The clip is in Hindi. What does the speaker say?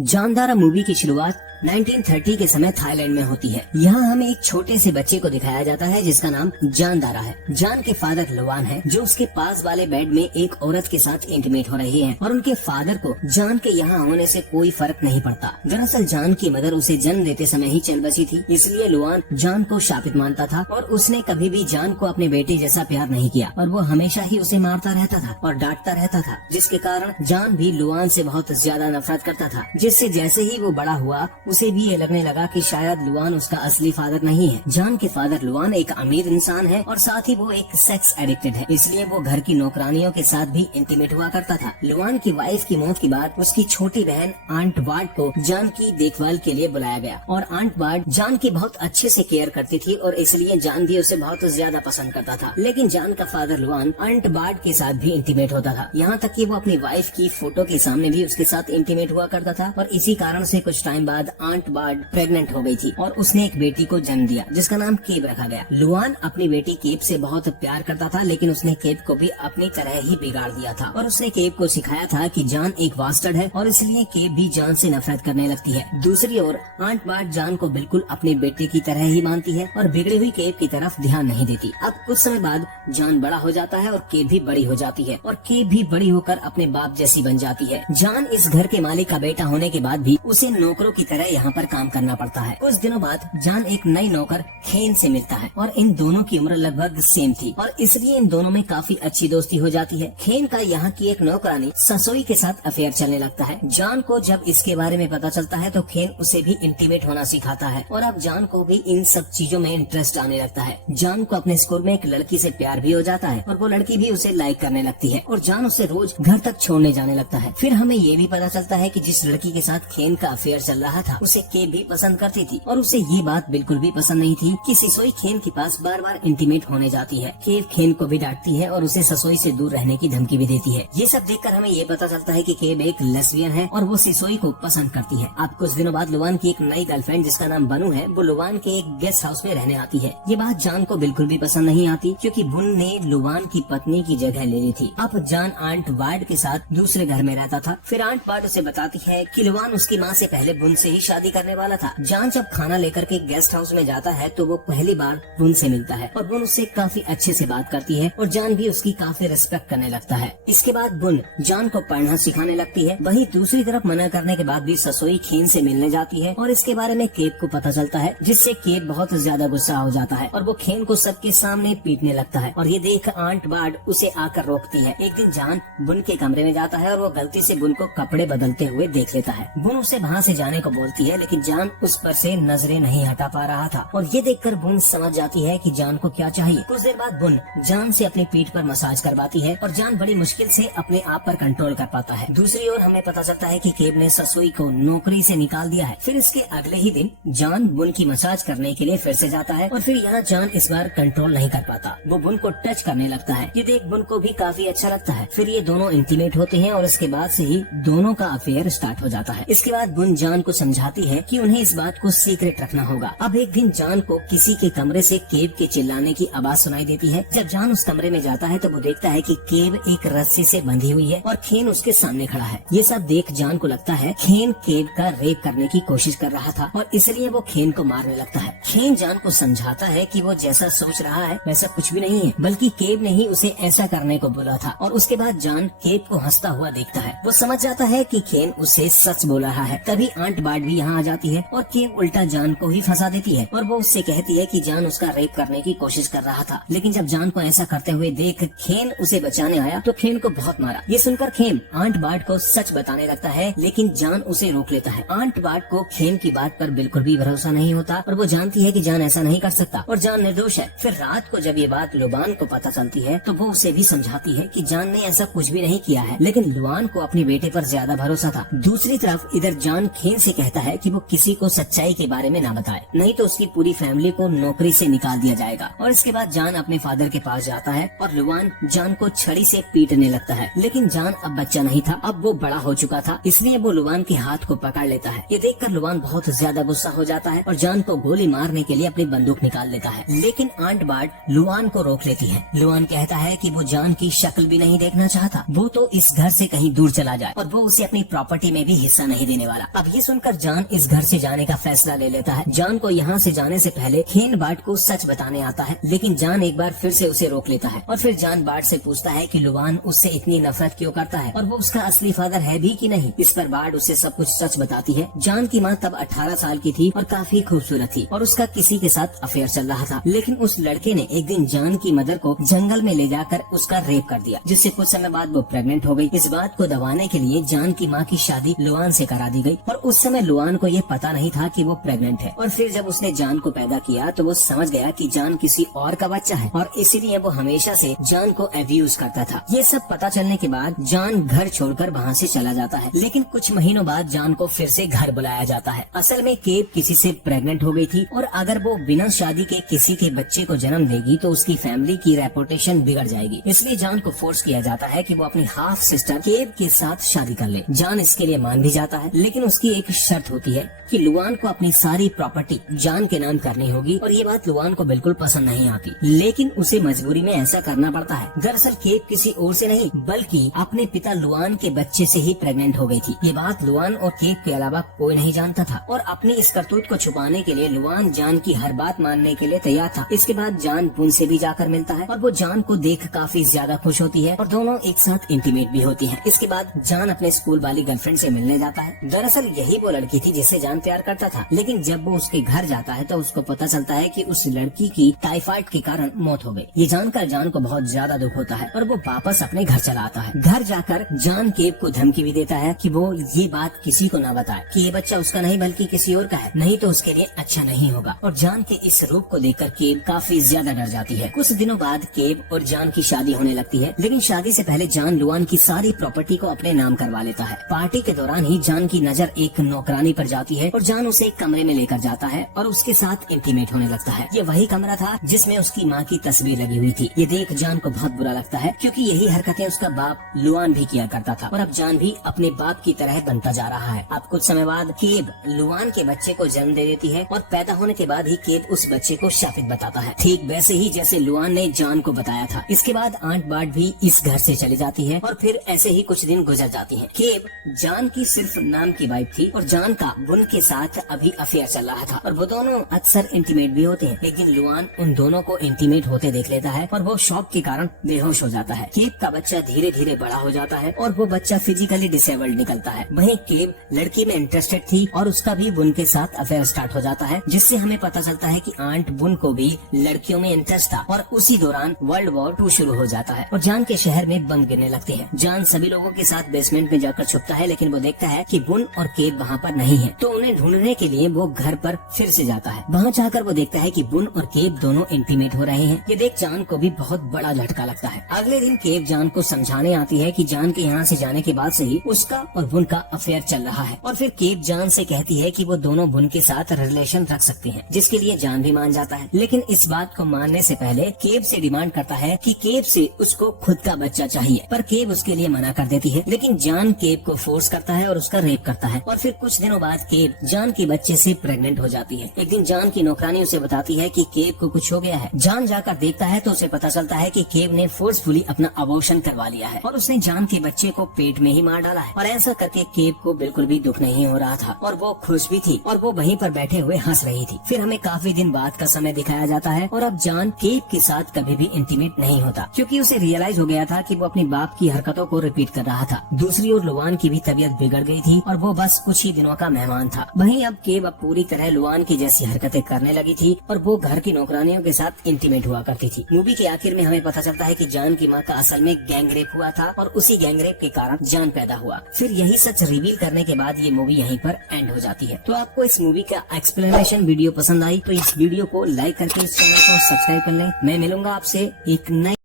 जानदारा मूवी की शुरुआत 1930 के समय थाईलैंड में होती है। यहाँ हमें एक छोटे से बच्चे को दिखाया जाता है जिसका नाम जानदारा है। जान के फादर लुआन है जो उसके पास वाले बेड में एक औरत के साथ इंटीमेट हो रही है और उनके फादर को जान के यहाँ होने से कोई फर्क नहीं पड़ता। दरअसल जान की मदर उसे जन्म देते समय ही चल बसी थी, इसलिए लुआन जान को शापित मानता था और उसने कभी भी जान को अपने बेटे जैसा प्यार नहीं किया और वो हमेशा ही उसे मारता रहता था और डांटता रहता था, जिसके कारण जान भी लुआन से बहुत ज्यादा नफरत करता था। जिससे जैसे ही वो बड़ा हुआ उसे भी ये लगने लगा कि शायद लुआन उसका असली फादर नहीं है। जान के फादर लुआन एक अमीर इंसान है और साथ ही वो एक सेक्स एडिक्टेड है, इसलिए वो घर की नौकरानियों के साथ भी इंटीमेट हुआ करता था। लुआन की वाइफ की मौत के बाद उसकी छोटी बहन आंट बार्ड को जान की देखभाल के लिए बुलाया गया और आंट बार्ड जान की बहुत अच्छे से केयर करती थी और इसलिए जान भी उसे बहुत ज्यादा पसंद करता था। लेकिन जान का फादर लुआन आंट बार्ड के साथ भी इंटीमेट होता था, यहाँ तक कि वो अपनी वाइफ की फोटो के सामने भी उसके साथ इंटीमेट हुआ करता था और इसी कारण से कुछ टाइम बाद आंट बार्ड प्रेग्नेंट हो गई थी और उसने एक बेटी को जन्म दिया जिसका नाम केब रखा गया। लुआन अपनी बेटी केब से बहुत प्यार करता था, लेकिन उसने केब को भी अपनी तरह ही बिगाड़ दिया था और उसने केब को सिखाया था कि जान एक बास्टर्ड है और इसलिए केब भी जान से नफरत करने लगती है। दूसरी ओर आंट बार्ड जान को बिल्कुल अपने बेटे की तरह ही मानती है और बिगड़ी हुई केब की तरफ ध्यान नहीं देती। अब कुछ समय बाद जान बड़ा हो जाता है और केब भी बड़ी हो जाती है और केब भी बड़ी होकर अपने बाप जैसी बन जाती है। जान इस घर के मालिक का बेटा होने के बाद भी उसे नौकरों की तरह यहाँ पर काम करना पड़ता है। कुछ दिनों बाद जान एक नई नौकर खेन से मिलता है और इन दोनों की उम्र लगभग सेम थी और इसलिए इन दोनों में काफी अच्छी दोस्ती हो जाती है। खेन का यहाँ की एक नौकरानी ससोई के साथ अफेयर चलने लगता है। जान को जब इसके बारे में पता चलता है तो खेन उसे भी इंटीमेट होना सिखाता है और अब जान को भी इन सब चीजों में इंटरेस्ट आने लगता है। जान को अपने स्कूल में एक लड़की से प्यार भी हो जाता है और वो लड़की भी उसे लाइक करने लगती है और जान उसे रोज घर तक छोड़ने जाने लगता है। फिर हमें ये भी पता चलता है कि जिस लड़की के साथ खेन का अफेयर चल रहा था उसे केब भी पसंद करती थी और उसे ये बात बिल्कुल भी पसंद नहीं थी कि ससोई खेन के पास बार बार इंटीमेट होने जाती है। केब खेन को भी डांटती है और उसे ससोई से दूर रहने की धमकी भी देती है। ये सब देखकर हमें ये पता चलता है कि केब एक लेस्बियन है और वो ससोई को पसंद करती है। अब कुछ दिनों बाद लुआन की एक नई गर्लफ्रेंड जिसका नाम बनू है वो लुआन के एक गेस्ट हाउस में रहने आती है। ये बात जान को बिल्कुल भी पसंद नहीं आती क्योंकि बुन ने लुआन की पत्नी की जगह ले ली थी। अब जान आंट बार्ड के साथ दूसरे घर में रहता था। फिर आंट बार्ड उसे बताती है कि लुआन उसकी माँ से पहले बुन से ही शादी करने वाला था। जान जब खाना लेकर के गेस्ट हाउस में जाता है तो वो पहली बार बुन से मिलता है और बुन उससे काफी अच्छे से बात करती है और जान भी उसकी काफी रिस्पेक्ट करने लगता है। इसके बाद बुन जान को पढ़ना सिखाने लगती है। वहीं दूसरी तरफ मना करने के बाद भी ससोई खेन से मिलने जाती है और इसके बारे में केब को पता चलता है, जिससे केब बहुत ज्यादा गुस्सा हो जाता है और वो खेन को सबके सामने पीटने लगता है और ये देख आंट बार्ड उसे आकर रोकती है। एक दिन जान बुन के कमरे में जाता है और वो गलती से बुन को कपड़े बदलते हुए देख लेता है। बुन उसे वहाँ से जाने को बोलती है लेकिन जान उस पर से नजरें नहीं हटा पा रहा था और ये देखकर बुन समझ जाती है कि जान को क्या चाहिए। कुछ देर बाद बुन जान से अपनी पीठ पर मसाज करवाती है और जान बड़ी मुश्किल से अपने आप पर कंट्रोल कर पाता है। दूसरी ओर हमें पता चलता है कि केब ने ससोई को नौकरी से निकाल दिया है। फिर इसके अगले ही दिन जान बुन की मसाज करने के लिए फिर से जाता है और फिर यहाँ जान इस बार कंट्रोल नहीं कर पाता, वो बुन को टच करने लगता है। ये देख बुन को भी काफी अच्छा लगता है। फिर ये दोनों इंटीमेट होते हैं और इसके बाद से ही दोनों का अफेयर स्टार्ट हो जाता है। इसके बाद बुन जान को समझाती है कि उन्हें इस बात को सीक्रेट रखना होगा। अब एक दिन जान को किसी के कमरे से केब के चिल्लाने की आवाज सुनाई देती है। जब जान उस कमरे में जाता है तो वो देखता है कि केब एक रस्सी से बंधी हुई है और खेन उसके सामने खड़ा है। ये सब देख जान को लगता है खेन केब का रेप करने की कोशिश कर रहा था और इसलिए वो खेन को मारने लगता है। खेन जान को समझाता है कि वो जैसा सोच रहा है वैसा कुछ भी नहीं है, बल्कि केब ने ही उसे ऐसा करने को बोला था। और उसके बाद जान केब को हंसता हुआ देखता है। वो समझ जाता है कि खेन उसे सच बोल रहा है। तभी आंट बार्ड भी यहाँ आ जाती है और केब उल्टा जान को ही फंसा देती है और वो उससे कहती है कि जान उसका रेप करने की कोशिश कर रहा था। लेकिन जब जान को ऐसा करते हुए देख खेन उसे बचाने आया तो खेन को बहुत मारा। ये सुनकर खेन आंट बार्ड को सच बताने लगता है, लेकिन जान उसे रोक लेता है। आंट बार्ड को खेन की बात पर बिल्कुल भी भरोसा नहीं होता और वो जानती है कि जान ऐसा नहीं कर सकता और जान निर्दोष है। फिर रात को जब ये बात लुआन को पता चलती है तो वो उसे भी समझाती है कि जान ने ऐसा कुछ भी नहीं किया है, लेकिन लुआन को अपने बेटे पर ज्यादा भरोसा था। दूसरी तरफ इधर जान खेन से कहता है कि वो किसी को सच्चाई के बारे में ना बताए, नहीं तो उसकी पूरी फैमिली को नौकरी से निकाल दिया जाएगा। और इसके बाद जान अपने फादर के पास जाता है और लुआन जान को छड़ी से पीटने लगता है। लेकिन जान अब बच्चा नहीं था, अब वो बड़ा हो चुका था, इसलिए वो लुआन के हाथ को पकड़ लेता है। ये देखकर लुआन बहुत ज्यादा गुस्सा हो जाता है और जान को गोली मारने के लिए अपनी बंदूक निकाल लेता है। लेकिन आंट बार्ड लुआन को रोक लेती है। लुआन कहता है कि वो जान की शक्ल भी नहीं देखना चाहता, वो तो इस घर से कहीं दूर चला जाए और वो उसे अपनी प्रॉपर्टी में भी हिस्सा नहीं देने वाला। अब ये सुनकर जान इस घर से जाने का फैसला ले लेता है। जान को यहाँ से जाने से पहले हेन बाट को सच बताने आता है, लेकिन जान एक बार फिर से उसे रोक लेता है और फिर जान बाट से पूछता है कि लुआन उससे इतनी नफरत क्यों करता है और वो उसका असली फादर है भी कि नहीं। इस पर बाट उसे सब कुछ सच बताती है। जान की माँ तब 18 साल की थी और काफी खूबसूरत थी और उसका किसी के साथ अफेयर चल रहा था, लेकिन उस लड़के ने एक दिन जान की मदर को जंगल में ले जाकर उसका रेप कर दिया, जिससे कुछ समय बाद वो प्रेग्नेंट हो गई। इस बात को दबाने के लिए जान की माँ की शादी लुआन से करा दी गई और उस समय लुआन को ये पता नहीं था कि वो प्रेग्नेंट है। और फिर जब उसने जान को पैदा किया तो वो समझ गया कि जान किसी और का बच्चा है और इसीलिए वो हमेशा से जान को एब्यूज करता था। ये सब पता चलने के बाद जान घर छोड़कर वहाँ से चला जाता है, लेकिन कुछ महीनों बाद जान को फिर से घर बुलाया जाता है। असल में केब किसी से प्रेग्नेंट हो गई थी और अगर वो बिना शादी के किसी के बच्चे को जन्म देगी तो उसकी फैमिली की रेपुटेशन बिगड़ जाएगी। इसलिए जान को फोर्स किया जाता है कि वो अपनी हाफ सिस्टर केब के साथ शादी कर ले। जान इसके लिए मान भी जाता है, लेकिन उसकी एक शर्त होती है कि लुआन को अपनी सारी प्रॉपर्टी जान के नाम करनी होगी और ये बात लुआन को बिल्कुल पसंद नहीं आती, लेकिन उसे मजबूरी में ऐसा करना पड़ता है। दरअसल केब किसी और से नहीं बल्कि अपने पिता लुआन के बच्चे से ही प्रेग्नेंट हो गई थी। ये बात लुआन और केब के अलावा कोई नहीं जानता था और अपनी इस करतूत को छुपाने के लिए लुआन जान की हर बात मानने के लिए तैयार था। इसके बाद जान बुन से भी जाकर मिलता है और वो जान को देख काफी ज्यादा खुश होती है और दोनों एक साथ इंटीमेट भी होती है। इसके बाद जान अपने स्कूल वाली गर्लफ्रेंड से मिलने जाता है। दरअसल यही वो लड़की थी जिससे जान प्यार करता था, लेकिन जब वो उसके घर जाता है तो उसको पता चलता है कि उस लड़की की टाइफाइड के कारण मौत हो गई। ये जानकर जान को बहुत ज्यादा दुख होता है और वो वापस अपने घर चला आता है। घर जाकर जान केब को धमकी भी देता है कि वो ये बात किसी को न बताए कि ये बच्चा उसका नहीं बल्कि किसी और का है, नहीं तो उसके लिए अच्छा नहीं होगा। और जान के इस रूप को देखकर केब काफी ज्यादा डर जाती है। कुछ दिनों बाद केब और जान की शादी होने लगती है, लेकिन शादी से पहले जान लुआन की सारी प्रॉपर्टी को अपने नाम करवा लेता है। पार्टी के दौरान ही जान की नजर एक नौकरानी पर जाती है और जान उसे एक कमरे में लेकर जाता है और उसके साथ इंटीमेट होने लगता है। ये वही कमरा था जिसमें उसकी माँ की तस्वीर लगी हुई थी। ये देख जान को बहुत बुरा लगता है क्योंकि यही हरकतें उसका बाप लुआन भी किया करता था और अब जान भी अपने बाप की तरह बनता जा रहा है। अब कुछ समय बाद केब लुआन के बच्चे को जन्म दे देती है और पैदा होने के बाद ही केब उस बच्चे को शापित बताता है, ठीक वैसे ही जैसे लुआन ने जान को बताया था। इसके बाद आंट बाट भी इस घर से चली जाती है और फिर ऐसे ही कुछ दिन गुजर जाती हैं। केब जान की सिर्फ नाम की वाइफ थी और जान का बुन के साथ अभी अफेयर चल रहा था और वो दोनों अक्सर इंटीमेट भी होते हैं, लेकिन लुआन उन दोनों को इंटीमेट होते देख लेता है और वो शॉक के कारण बेहोश हो जाता है। केब का बच्चा धीरे धीरे बड़ा हो जाता है और वो बच्चा फिजिकली डिसेबल्ड निकलता है। वहीं केब लड़की में इंटरेस्टेड थी और उसका भी बुन के साथ अफेयर स्टार्ट हो जाता है, जिससे हमें पता चलता है कि आंट बुन को भी लड़कियों में इंटरेस्ट था और उसी दौरान वर्ल्ड वॉर 2 शुरू हो जाता है और जान के शहर में बम गिरने लगते हैं। जान सभी लोगों के साथ बेसमेंट में जाकर छुपता है, लेकिन वो देखता है कि बुन और केब वहाँ पर नहीं है, तो उन्हें ढूंढने के लिए वो घर पर फिर से जाता है। वहाँ जाकर वो देखता है कि बुन और केब दोनों इंटीमेट हो रहे हैं। ये देख जान को भी बहुत बड़ा झटका लगता है। अगले दिन केब जान को समझाने आती है कि जान के यहाँ से जाने के बाद से ही उसका और बुन का अफेयर चल रहा है और फिर केब जान से कहती है कि वो दोनों बुन के साथ रिलेशन रख सकते हैं, जिसके लिए जान भी मान जाता है। लेकिन इस बात को मानने से पहले केब से डिमांड करता है कि केब से उसको खुद का बच्चा चाहिए, पर केब उसके लिए मना कर देती है। लेकिन जान केब को फोर्स करता है और उसका रेप करता है और फिर कुछ दिनों बाद केब जान के बच्चे से प्रेग्नेंट हो जाती है। एक दिन जान की नौकरानी उसे बताती है कि केब को कुछ हो गया है। जान जाकर देखता है तो उसे पता चलता है कि केब ने फोर्सफुली अपना अबॉर्शन करवा लिया है और उसने जान के बच्चे को पेट में ही मार डाला है। और ऐसा करके केब को बिल्कुल भी दुख नहीं हो रहा था और वो खुश भी थी और वो वहीं पर बैठे हुए हंस रही थी। फिर हमें काफी दिन बाद का समय दिखाया जाता है और अब जान केब के साथ कभी भी इंटीमेट नहीं होता, क्योंकि उसे रियलाइज हो गया था कि वो अपने बाप की हरकतों को रिपीट कर रहा था। दूसरी ओर लुआन की भी तबीयत बिगड़ गई थी और वो बस कुछ ही दिनों का मेहमान था। वहीं अब केब अब पूरी तरह लुआन की जैसी हरकतें करने लगी थी और वो घर की नौकरानियों के साथ इंटीमेट हुआ करती थी। मूवी के आखिर में हमें पता चलता है कि जान की माँ का असल में गैंग रेप हुआ था और उसी गैंग रेप के कारण जान पैदा हुआ। फिर यही सच रिवील करने के बाद ये मूवी यहीं पर एंड हो जाती है। तो आपको इस मूवी का एक्सप्लेनेशन वीडियो पसंद आई तो इस वीडियो को लाइक करके इस चैनल को सब्सक्राइब कर लें। मैं मिलूंगा आपसे एक नई